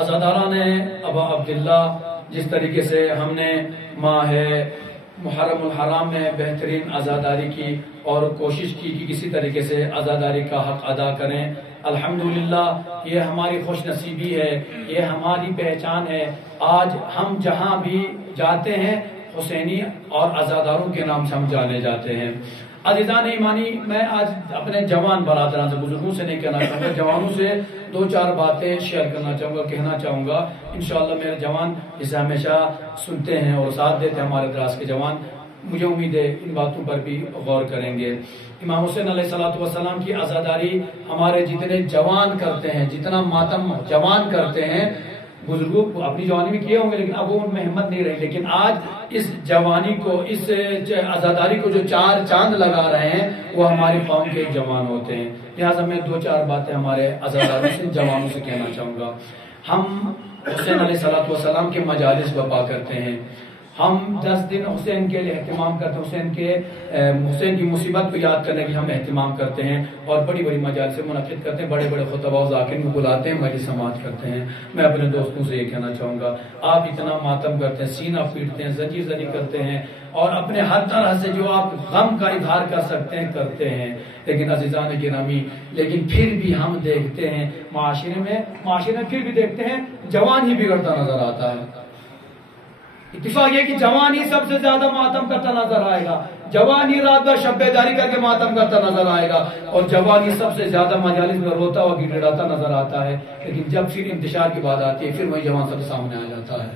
عزاداران ابا عبداللہ، جس طریقے سے ہم نے ماہ محرم الحرام میں بہترین عزاداری کی اور کوشش کی کہ کسی طریقے سے عزاداری کا حق ادا کریں، الحمدللہ یہ ہماری خوش نصیبی ہے، یہ ہماری پہچان ہے۔ آج ہم جہاں بھی جاتے ہیں حسینی اور عزاداروں کے نام سے ہم جانے جاتے ہیں۔ عزیزان ایمانی، میں آج اپنے جوان برادران سے، بزرگوں سے نہیں کہنا چاہوں گا، جوانوں سے دو چار باتیں شیئر کرنا چاہوں گا، کہنا چاہوں گا۔ انشاءاللہ میرے جوان جسے ہمیشہ سنتے ہیں اور ساتھ دیتے ہیں ہمارے دراز کے جوان، مجھے امید ہے ان باتوں پر بھی غور کریں گے۔ امام حسین علیہ السلام کی عزاداری ہمارے جتنے جوان کرتے ہیں، جتنا ماتم جوان کرتے ہیں، بزرگوں اپنی جوانی میں کیے ہوں گے لیکن اب وہ ان میں ہمت نہیں رہی، لیکن آج اس جوانی کو، اس عزاداری کو جو چار چاند لگا رہے ہیں وہ ہماری قوم کے جوان ہوتے ہیں۔ لہٰذا میں دو چار باتیں ہمارے عزاداروں سے، جوانوں سے کہنا چاہوں گا۔ ہم حسین علیہ السلام کے مجالس برپا کرتے ہیں، ہم 10 دن حسین کے لیے اہتمام کرتے ہیں، حسین کی مصیبت کو یاد کرنے کے ہم اہتمام کرتے ہیں اور بڑی بڑی مجالس منعقد کرتے ہیں، بڑے بڑے خطباء و ذاکرین کو بلاتے ہیں، مجلس سماعت کرتے ہیں۔ میں اپنے دوستوں سے یہ کہنا چاہوں گا، آپ اتنا ماتم کرتے ہیں، سینہ پیٹتے ہیں، زجی زنی کرتے ہیں اور اپنے ہر طرح سے جو آپ غم کا اظہار کر سکتے ہیں کرتے ہیں، لیکن عزیزان گرامی، لیکن پھر بھی ہم دیکھتے ہیں معاشرے میں پھر بھی دیکھتے ہیں جوان ہی بگڑتا نظر آتا ہے۔ اتفاق یہ کہ جوان ہی سب سے زیادہ ماتم کرتا نظر آئے گا، جوان ہی رات بھر شب بیداری کر کے ماتم کرتا نظر آئے گا، اور جوان ہی سب سے زیادہ مجالس میں روتا اور گڑگڑاتا نظر آتا ہے، لیکن جب پھر انتشار کی بات آتی ہے پھر وہی جوان سب سامنے آ جاتا ہے۔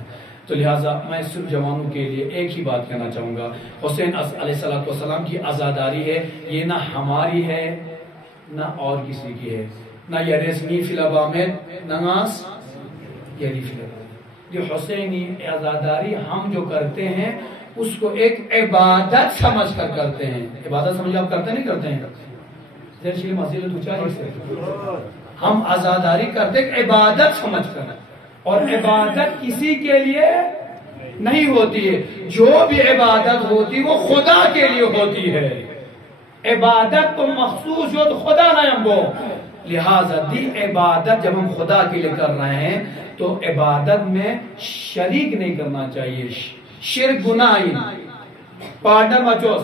تو لہٰذا میں صرف جوانوں کے لیے ایک ہی بات کہنا چاہوں گا، حسین علیہ السلام کی عزاداری ہے، یہ نہ ہماری ہے نہ اور کسی کی ہے، نہ یہ رسمی فلابا میں نغاس یعنی فلابا، جو حسینی عزاداری ہم جو کرتے ہیں اس کو ایک عبادت سمجھ کر کرتے ہیں۔ عبادت سمجھ آپ کرتے نہیں کرتے ہیں، ہم عزاداری کرتے ایک عبادت سمجھ کر، اور عبادت کسی کے لیے نہیں ہوتی ہے، جو بھی عبادت ہوتی وہ خدا کے لیے ہوتی ہے، عبادت تو مخصوص ہو تو خدا نہ ہمو، لہذا دی عبادت جب ہم خدا کے لیے کر رہے ہیں تو عبادت میں شریک نہیں کرنا چاہیے، شرک گناہ پارٹنر مچوس،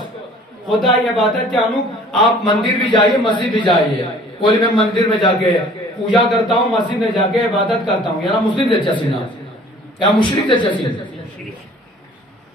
خدا یہ عبادت جانو، آپ مندر بھی جائیے، مسجد بھی جائیے، کوئی میں مندر میں جا کے پوجا کرتا ہوں، مسجد میں جا کے عبادت کرتا ہوں، یا مسلم سے چسینا یا مشرک سے چسینا،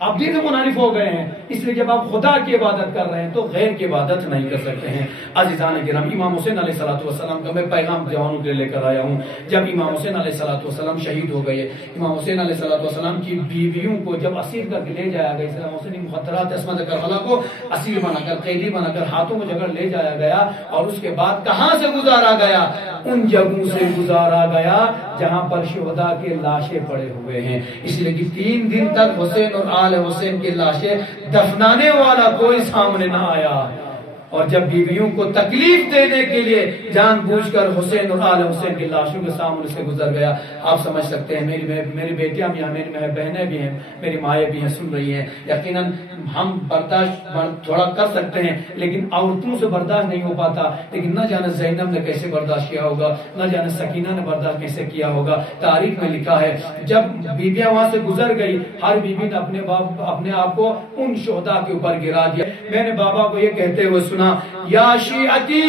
آپ دین سے منحرف ہو گئے ہیں، اس لیے جب آپ خدا کی عبادت کر رہے ہیں تو غیر کی عبادت نہیں کر سکتے ہیں۔ عزیزان گرامی، امام حسین علیہ السلام کا میں پیغام جوانوں کے لے کر آیا ہوں۔ جب امام حسین علیہ السلام شہید ہو گئے، امام حسین علیہ السلام کی بیویوں کو جب اسیر کر کے لے جایا گیا، امام حسین مخدرات عصمت کربلا کو اسیر بنا کر، قیدی بنا کر ہاتھوں میں جگڑ لے جایا گیا، اور اس کے بعد کہاں سے گزارا گیا؟ ان جگہوں سے گزارا گیا جہاں پر شہداء کے لاشیں پڑے ہوئے ہیں، اس لیے کہ 3 دن تک حسین اور آل حسین کی لاشیں دفنانے والا کوئی سامنے نہ آیا، اور جب بیویوں کو تکلیف دینے کے لیے جان بوجھ کر حسین اور آل حسین کی لاشوں کے سامنے سے گزر گیا، آپ سمجھ سکتے ہیں میری بیٹیاں بھی ہیں، میری بہنیں بھی ہیں، میری مائیں بھی ہیں، سن رہی ہیں، یقیناً ہم برداشت تھوڑا کر سکتے ہیں لیکن عورتوں سے برداشت نہیں ہو پاتا، لیکن نہ جانے زینب نے کیسے برداشت کیا ہوگا، نہ جانے سکینہ نے برداشت کیسے کیا ہوگا۔ تاریخ میں لکھا ہے جب بیویاں وہاں سے گزر گئی، ہر بیوی نے اپنے آپ کو ان شہداء کے اوپر گرا دیا۔ میں نے بابا کو یہ کہتے ہوئے سنا، یا شیعتی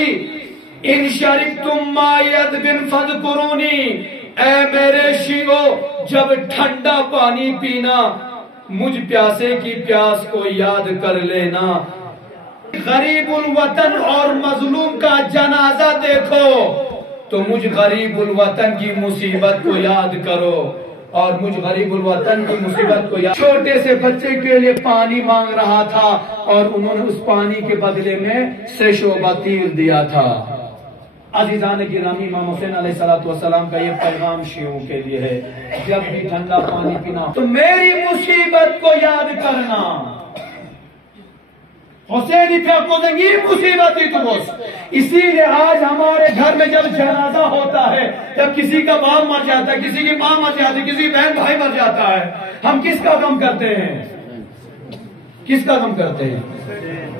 ان شربتم ما یذبن فاذکرونی، اے میرے شیعو جب ٹھنڈا پانی پینا مجھ پیاسے کی پیاس کو یاد کر لینا، غریب الوطن اور مظلوم کا جنازہ دیکھو تو مجھ غریب الوطن کی مصیبت کو یاد کرو، اور مجھ غریب الوطن کی مصیبت کو یاد۔ چھوٹے سے بچے کے لیے پانی مانگ رہا تھا اور انہوں نے اس پانی کے بدلے میں 6 شعبہ تیر دیا تھا۔ عزیزان گرامی، امام حسین علیہ السلام کا یہ پیغام شیعوں کے لیے ہے، جب بھی ٹھنڈا پانی پینا تو میری مصیبت کو یاد کرنا، حسین یہ مصیبت ہی تو بس۔ اسی لیے آج ہمارے گھر میں جب جنازہ ہوتا ہے، جب کسی کا باپ مر جاتا ہے، کسی کی ماں مر جاتی ہے، کسی بہن بھائی مر جاتا ہے، ہم کس کا غم کرتے ہیں؟ کس کا غم کرتے ہیں؟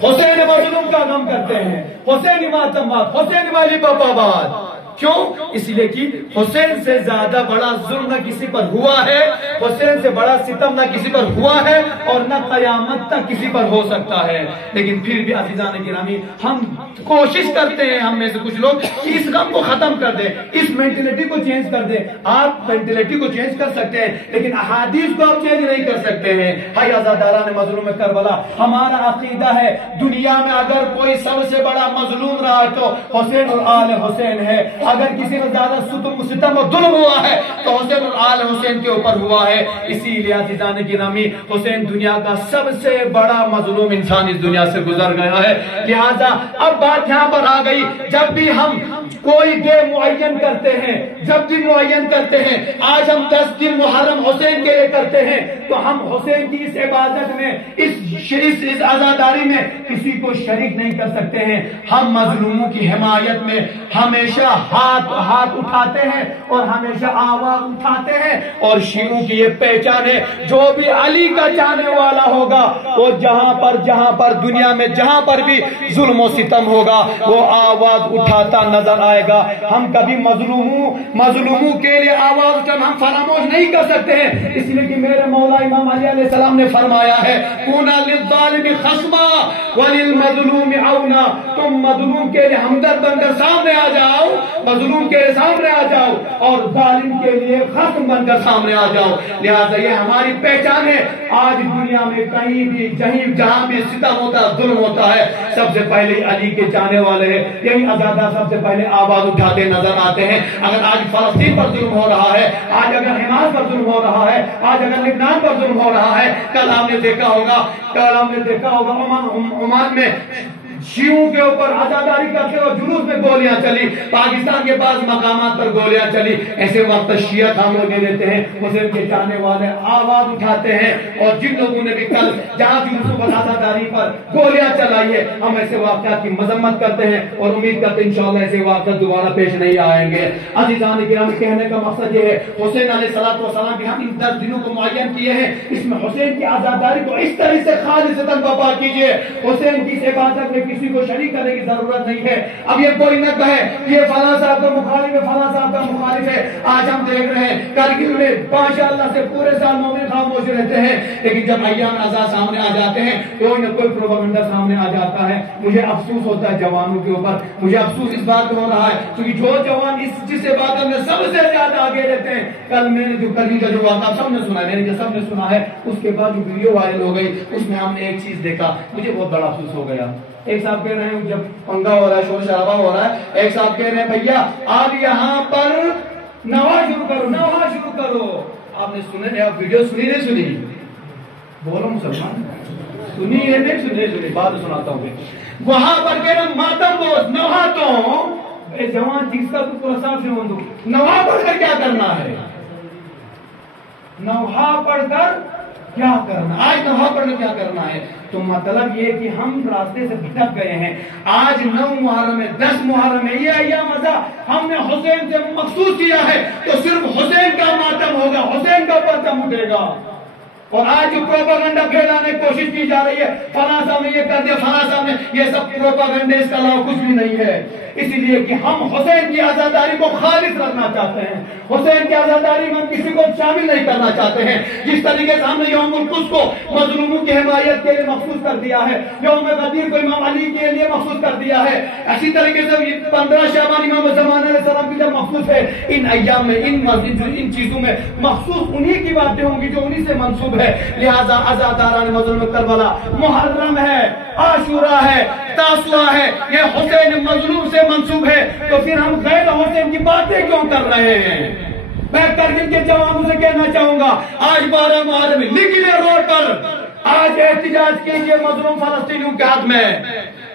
حسین مظلوم کا غم کرتے ہیں، حسین ماتم باد، حسین والی بابا باد۔ کیوں؟ اس لیے کہ حسین سے زیادہ بڑا ظلم نہ کسی پر ہوا ہے، حسین سے بڑا ستم نہ کسی پر ہوا ہے اور نہ قیامت تک کسی پر ہو سکتا ہے۔ لیکن پھر بھی عزیزان گرامی ہم کوشش کرتے ہیں، ہم میں سے کچھ لوگ اس غم کو ختم کر دیں، اس مینٹلٹی کو چینج کر دیں۔ آپ مینٹلٹی کو چینج کر سکتے ہیں لیکن احادیث کو آپ چینج نہیں کر سکتے ہیں۔ ہائی عزاداران مظلوم کربلا، ہمارا عقیدہ ہے دنیا میں اگر کوئی سب سے بڑا مظلوم رہا تو حسین اور آل حسین ہے۔ اگر کسی میں زیادہ ستم و ظلم ہوا ہے تو حسین اور آل حسین کے اوپر ہوا ہے۔ اسی لیے عزیزان گرامی حسین دنیا کا سب سے بڑا مظلوم انسان اس دنیا سے گزر گیا ہے۔ لہذا اب بات یہاں پر آ گئی، جب بھی ہم کوئی ڈے معین کرتے ہیں، جب بھی معین کرتے ہیں، آج ہم 10 دن محرم حسین کے لیے کرتے ہیں تو ہم حسین کی اس عبادت میں، اس عزاداری میں کسی کو شریک نہیں کر سکتے ہیں۔ ہم مظلوموں کی حمایت میں ہمیشہ ہاتھ اٹھاتے ہیں اور ہمیشہ آواز اٹھاتے ہیں، اور شیعوں کی یہ پہچان ہے جو بھی علی کا چاہنے والا ہوگا وہ جہاں پر دنیا میں جہاں پر بھی ظلم و ستم ہوگا وہ آواز اٹھاتا نظر آئے گا۔ ہم کبھی مظلوموں کے لیے آواز اٹھانا ہم فراموش نہیں کر سکتے ہیں، اس لیے کہ میرے مولا امام علی علیہ السلام نے فرمایا ہے کونا للظالم خصما وللمظلوم عونا، تم مظلوم کے لیے ہمدرد بن کر سامنے آ جاؤ، مظلوم کے سامنے آ جاؤ اور ظالم کے لیے خصم بن کر سامنے آ جاؤ۔ لہذا یہ ہماری پہچان ہے۔ آج دنیا میں کہیں بھی جہاں بھی ستم ہوتا ہے، ظلم ہوتا ہے، سب سے پہلے علی کے چاہنے والے ہیں، یہی عزادہ سب سے پہلے آواز اٹھاتے نظر آتے ہیں۔ اگر آج فلسطین پر ظلم ہو رہا ہے، آج اگر حماس پر ظلم ہو رہا ہے، آج اگر لبنان پر ظلم ہو رہا ہے، کل ہم نے دیکھا ہوگا عمان میں شیعوں کے اوپر عزاداری کرتے ہوئے جلوس میں گولیاں چلی، پاکستان کے بعض مقامات پر گولیاں چلی۔ ایسے وقت شیعہ خاموش نہیں رہتے ہیں، حسین کے چاہنے والے آواز اٹھاتے ہیں، اور جن لوگوں نے بھی کل جہاں جلوسوں پر عزاداری پر گولیاں چلائی ہے ہم ایسے واقعات کی مذمت کرتے ہیں اور امید کرتے ہیں انشاءاللہ ایسے واقعات دوبارہ پیش نہیں آئیں گے۔ عزیزان گرامی کہنے کا مقصد یہ ہے حسین علیہ السلام بھی ہم ان 10 دنوں کو معین کیے ہیں، اس میں حسین کی عزاداری کو اس طرح سے خالصتاً برپا کیجیے، حسین کی اس عبادت میں کسی کو شریک کرنے کی ضرورت نہیں ہے۔ اب یہ کوئی نہ کہے یہ فلاں صاحب کا مخالف ہے، فلاں صاحب کا مخالف ہے۔ آج ہم دیکھ رہے ہیں کرگل میں ماشاءاللہ سے پورے سال مومن خاموش رہتے ہیں، لیکن جب ایام عزا سامنے آ جاتے ہیں کوئی نہ کوئی پروپیگنڈا سامنے آ جاتا ہے۔ مجھے افسوس ہوتا ہے جوانوں کے اوپر، مجھے افسوس اس بات ہو رہا ہے کیونکہ جو جوان جس عبادت میں سب سے زیادہ آگے رہتے ہیں، کل میں نے جو کرگل کا جو واقعہ سب نے سنا ہے، سب نے سنا ہے، اس کے بعد جو ویڈیو وائرل ہو گئی اس میں ہم نے ایک چیز دیکھا، مجھے بہت بڑا افسوس ہو گیا۔ ایک صاحب کہہ رہے ہیں جب پنگا ہو رہا ہے، شور شرابہ ہو رہا ہے، ایک صاحب کہہ رہے ہیں بھیا آپ یہاں پر نوا شروع کرو۔ آپ نے سنے آپ ویڈیو سنی نہیں سنی؟ بولو مسلمان، سنی ہے نہیں سنی؟ بات سناتا ہوں۔ وہاں پر کہہ رہے ماتم بوس نوا تو جوان جس کا تو صاف سے ہوندو نوا پڑھ کر کیا کرنا ہے؟ نوحہ پڑھ کر کیا کرنا؟ آج نوحہ پڑھ کر کیا کرنا ہے؟ تو مطلب یہ کہ ہم راستے سے بھٹک گئے ہیں۔ آج 9 محرم ہے، 10 محرم ہے، یہ ایام عزا ہم نے حسین سے مخصوص کیا ہے تو صرف حسین کا ماتم ہوگا، حسین کا پرچم اٹھے گا۔ اور آج جو پروپیگنڈا پھیلانے کی کوشش کی جا رہی ہے، فلاں صاحب نے یہ کر دیا، فلاں صاحب نے، یہ سب پروپیگنڈے، اس کا علاوہ کچھ بھی نہیں ہے۔ اسی لیے کہ ہم حسین کی عزاداری کو خالص رکھنا چاہتے ہیں، حسین کی عزاداری میں ہم کسی کو شامل نہیں کرنا چاہتے ہیں۔ جس طریقے سے ہم نے یوم القدس کو مظلوموں کی حمایت کے لیے مخصوص کر دیا ہے، یوم غدیر کو امام علی کے لیے مخصوص کر دیا ہے، اسی طریقے سے 15 شعبان امام زمان علیہ السلام کی جب مخصوص ہے، ان ایام میں ان چیزوں میں مخصوص انہی کی باتیں ہوں گی جو انہی سے منسوب ہے۔ لہذا عزاداران مظلوم کربلا محرم ہے، عاشورہ ہے، تاسوعہ ہے، یہ حسین مظلوم سے منسوب ہے، تو پھر ہم غیر حسین کی باتیں کیوں کر رہے ہیں؟ میں کرگل کے جوانوں سے کہنا چاہوں گا آج 12 محرم نکلے روڈ پر، آج احتجاج کیجئے مظلوم فلسطینیوں کے حق میں،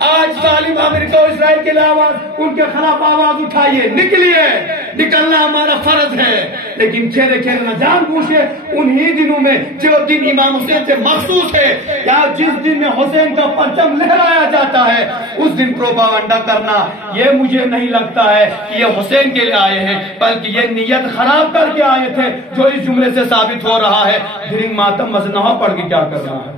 آج ظالم امریکہ اور اسرائیل کے آواز ان کے خلاف آواز اٹھائیے، نکلیے، نکلنا ہمارا فرض ہے۔ لیکن کھیلے کھیلنا جان بوجھے انہی دنوں میں جو دن امام حسین سے مخصوص ہے یا جس دن میں حسین کا پرچم لہرایا جاتا ہے اس دن پروپیگنڈا کرنا، یہ مجھے نہیں لگتا ہے کہ یہ حسین کے لیے آئے ہیں، بلکہ یہ نیت خراب کر کے آئے تھے جو اس جملے سے ثابت ہو رہا ہے۔ دن ماتم مزنوہ پڑھ کے کیا کرنا ہے؟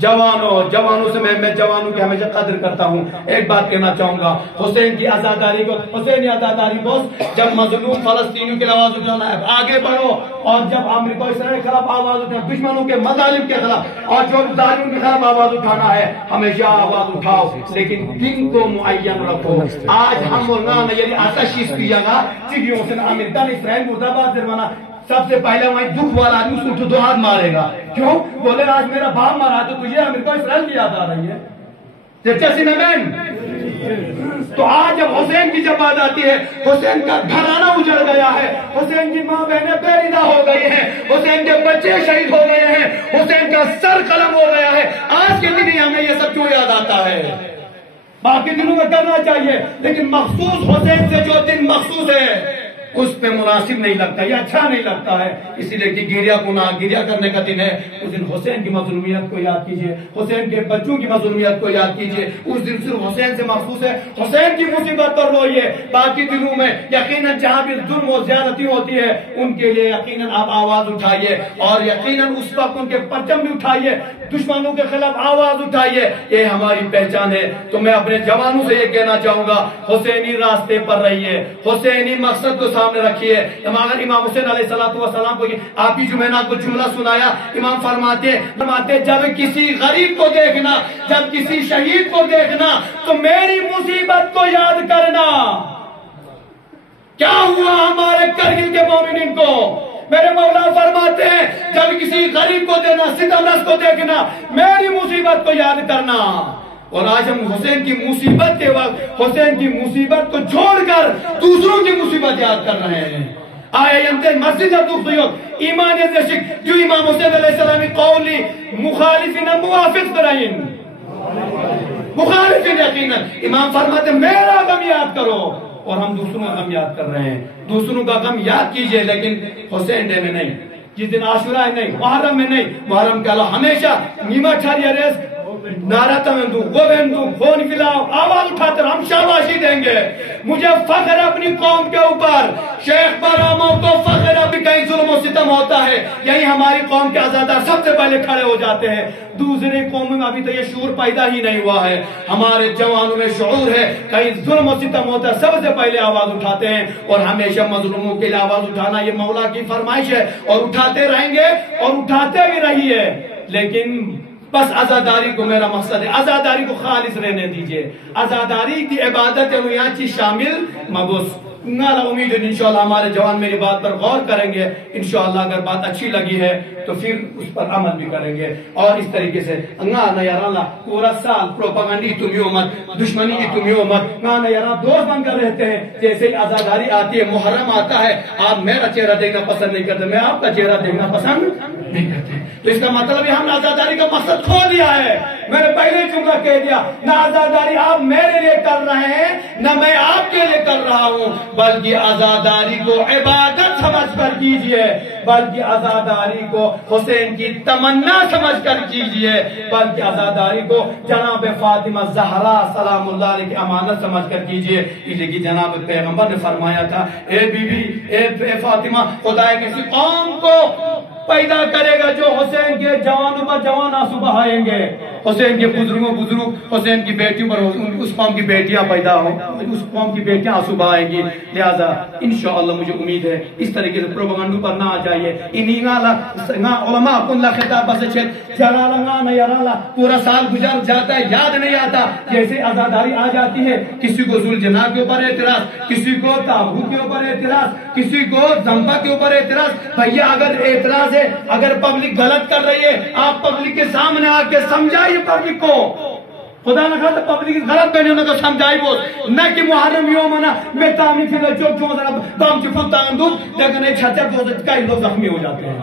جوانوں سے میں جوانوں کی ہمیشہ قدر کرتا ہوں. ایک بات کہنا چاہوں گا، حسین کی آزاداری کو، حسین آزاداری کو جب مظلوم فلسطینیوں کی آواز اٹھانا ہے آگے بڑھو، اور جب امریکہ اسرائیل کے خلاف آواز اٹھانا، دشمنوں کے مظالم کے خلاف اور جو ظالموں کے خلاف آواز اٹھانا ہے ہمیشہ آواز اٹھاؤ، لیکن دن کو معین رکھو. آج ہم مولانا یعنی آتش کیا گا چیزوں سے امریکہ نے اسرائیل مرد آباد درمانا سب سے پہلے وہیں دکھ والا آدمی اس کو دو ہاتھ مارے گا. کیوں؟ بولے آج میرا باپ مارا تو تجھے امریکہ اسرائیل کی یاد آ رہی ہے. تو آج جب حسین کی جب بات آتی ہے، حسین کا گھرانہ اجڑ گیا ہے، حسین کی ماں بہنیں بے-ندا ہو گئی ہیں، حسین کے بچے شہید ہو گئے ہیں، حسین کا سر قلم ہو گیا ہے، آج کے دن ہی ہمیں یہ سب کیوں یاد آتا ہے؟ باقی دنوں میں کرنا چاہیے، لیکن مخصوص حسین سے جو دن مخصوص ہے اس پہ مناسب نہیں لگتا، یہ اچھا نہیں لگتا ہے. اسی لیے کہ گریہ کرنے کا دن ہے. اس دن حسین کی مظلومیت کو یاد کیجئے، حسین کے بچوں کی مظلومیت کو یاد کیجئے. اس دن صرف حسین سے مخصوص ہے، حسین کی مصیبت پر روئیے. باقی دنوں میں یقیناً جہاں بھی ظلم و زیادتی ہوتی ہے ان کے لیے یقیناً آپ آواز اٹھائیے، اور یقیناً اس وقت ان کے پرچم بھی اٹھائیے، دشمنوں کے خلاف آواز اٹھائیے. یہ ہماری پہچان ہے. تو میں اپنے جوانوں سے یہ کہنا چاہوں گا، حسینی راستے پر رہیے، حسینی مقصد کو سامنے رکھیے. امام حسین علیہ السلام کو آپ ہی جمعہ کو جملہ سنایا. امام فرماتے جب کسی غریب کو دیکھنا، جب کسی شہید کو دیکھنا تو میری مصیبت کو یاد کرنا. کیا ہوا ہمارے کرگل کے مومنین کو؟ میرے مولا فرماتے ہیں جب کسی غریب کو دینا، ستم رس کو دیکھنا، میری مصیبت کو یاد کرنا. اور آج ہم حسین کی مصیبت کے وقت حسین کی مصیبت کو چھوڑ کر دوسروں کی مصیبت یاد کر رہے ہیں. آئے ینتے مسجد ابدوخیوت ایمان یزشک جو امام حسین علیہ السلامی قولی مخالفین موافق کرائیں، مخالفین یقیناً. امام فرماتے میرا غم یاد کرو، اور ہم دوسروں کا غم یاد کر رہے ہیں. دوسروں کا غم یاد کیجئے، لیکن حسین ڈے میں نہیں، جس دن عاشورہ ہے نہیں، محرم میں نہیں. محرم کے اللہ ہمیشہ نیمہ چھاڑی ریس نارتا میں دوں، گوبین دوں، فون کلاؤ، آواز اٹھاتے ہم شاباشی دیں گے. مجھے فخر اپنی قوم کے اوپر، شیخ براموں کو فخر اپنی کہیں ظلم و ستم ہوتا ہے، یہی ہماری قوم کے آزادار سب سے پہلے کھڑے ہو جاتے ہیں. دوسری قوموں میں ابھی تو یہ شعور پیدا ہی نہیں ہوا ہے. ہمارے جوانوں میں شعور ہے، کہیں ظلم و ستم ہوتا ہے سب سے پہلے آواز اٹھاتے ہیں. اور ہمیشہ مظلوموں کے لیے آواز اٹھانا یہ مولا کی فرمائش ہے، اور اٹھاتے رہیں گے اور اٹھاتے بھی رہیے. لیکن بس عزاداری کو میرا مقصد ہے، عزاداری کو خالص رہنے دیجئے. عزاداری کی عبادت یہاں چیز شامل مبوس. امید ہے انشاءاللہ ہمارے جوان میری بات پر غور کریں گے. انشاءاللہ اگر بات اچھی لگی ہے تو پھر اس پر عمل بھی کریں گے. اور اس طریقے سے پورا سال پروپاگنڈی تمہیں مت، دشمنی کی تمہیں مت، دوست بن کر رہتے ہیں. جیسے ہی عزاداری آتی ہے، محرم آتا ہے، آپ میرا چہرہ دیکھنا پسند نہیں کرتے، میں آپ کا چہرہ دیکھنا پسند نہیں کرتے. تو اس کا مطلب ہے ہم نے آزاداری کا مقصد کھو دیا ہے. میں نے پہلے جملہ کہہ دیا، نہ آزاداری آپ میرے لیے کر رہے ہیں، نہ میں آپ کے لیے کر رہا ہوں، بلکہ آزاداری کو عبادت سمجھ کر کیجئے، بلکہ آزاداری کو حسین کی تمنا سمجھ کر کیجئے، بلکہ آزاداری کو جناب فاطمہ زہرا سلام اللہ علیہ کی امانت سمجھ کر کیجئے. اس لیے کہ جناب پیغمبر نے فرمایا تھا، اے بی بی، اے فاطمہ، خدا ایک ایسی قوم کو پیدا کرے گا جو حسین کے جوانوں پر جوان آنسو بہائیں گے، حسین کے بزرگوں بزرگ حسین کی بیٹیوں پر اس قوم کی بیٹیاں پیدا ہوں، اس قوم کی بیٹیاں آنسو بہائیں گی. لہذا انشاءاللہ مجھے امید ہے اس طریقے سے پروپیگنڈا پر نہ آ جائیے. علماء کو اللہ خطاب بس جلالا پورا سال گزر جاتا ہے، یاد نہیں آتا. جیسے آزاداری آ جاتی ہے، کسی کو ذوالجناح کے اوپر اعتراض، کسی کو تابوت کے اوپر اعتراض، کسی کو زمبا کے اوپر اعتراض. بھیا اگر اعتراض ہے، اگر پبلک غلط کر رہی ہے، آپ پبلک کے سامنے آ کے سمجھائیے پبلک کو. خدا نہ خواستہ پبلک غلط بنے انہوں کو سمجھائی وہ نہ کہ محرم یومنا میں تعمیر پھر چوک چوک ذرا بام چپل تاغن دوں لیکن ایک چھچا تو کئی لوگ زخمی ہو جاتے ہیں.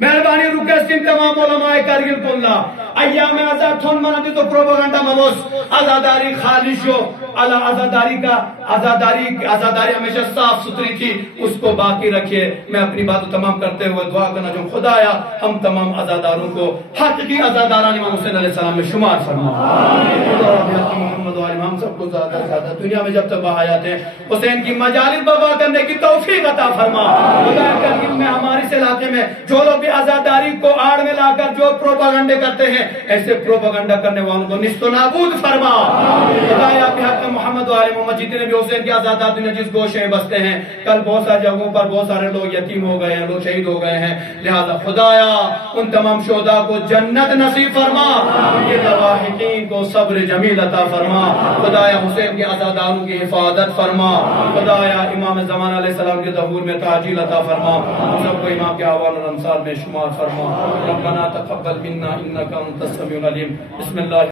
مہربانی رکیسٹین تمام علماء کرگل کو اللہ ایام آزاد تھون منا دی تو پروپاگنڈا مبوس آزاداری خالص ہو. آزاداری ہمیشہ صاف ستھری تھی، اس کو باقی رکھیے. میں اپنی بات تمام کرتے ہوئے دعا کرنا چاہوں، خدایا ہم تمام آزاداروں کو حقیقی آزاداران امام حسین علیہ السلام میں شمار فرما. محمد و ہم سب کو زیادہ زیادہ دنیا میں جب تک بحیات ہیں حسین کی مجالس برپا کرنے کی توفیق عطا فرما. خدا کریم میں ہمارے اس علاقے میں جو لوگ بھی آزاداری کو آڑ میں لا کر جو پروپاگنڈے کرتے ہیں ایسے پروپاگنڈا کرنے والوں کو نیست و نابود فرما خدایا بحق محمد و آل محمد جتنے بھی حسین کی آزادات دنیا جس گوشے بستے ہیں کل بہت ساری جگہوں پر بہت سارے لوگ یتیم ہو گئے ہیں لوگ شہید ہو گئے ہیں لہذا خدایا ان تمام شہداء کو جنت نصیب فرما ان کے لواحقین کو صبر جمیل عطا فرما خدایا حسین کی آزاداروں کی حفاظت فرما خدایا امام زمان علیہ السلام کے ظہور میں تعجیل عطا فرما ہم سب کو امام کے احوال اور امثال میں شمار فرما ربنا تقبل منا انک انت السمیع العلیم بسم اللہ